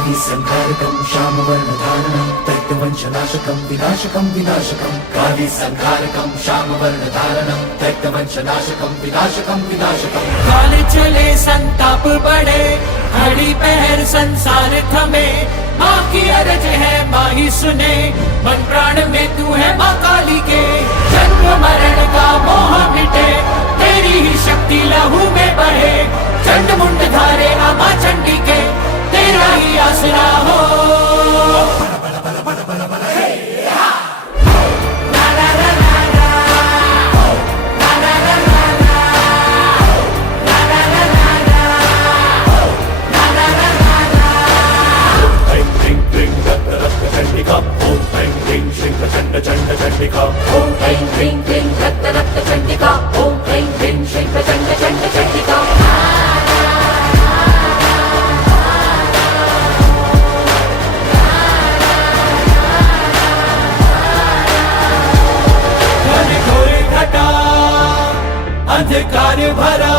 कालीसंहारकं श्यामवर्णधारणं दैत्यवंशनाशकं विनाशकं विनाशकं कालीसंहारकं श्यामवर्णधारणं दैत्यवंशनाशकं विनाशकं विनाशकं। काल चले संताप बढ़े घड़ी पहर संसार थमे, माँ की अरज है माँ ही सुने, मन प्राण में तू है माँ काली के। जन्म मरण का मोह मिटे, तेरी ही शक्ति लहू में बहे, चंड मुंड धारे माँ चंडी के, तेरा ही आसरा हो। चंडिका ओम ऐं ह्रीं क्लीं रक्त रक्त चंडिका, ओम ऐं ह्रीं श्रीं प्रचंड चंड चंडिका। घोर घटा अंधकार भरा,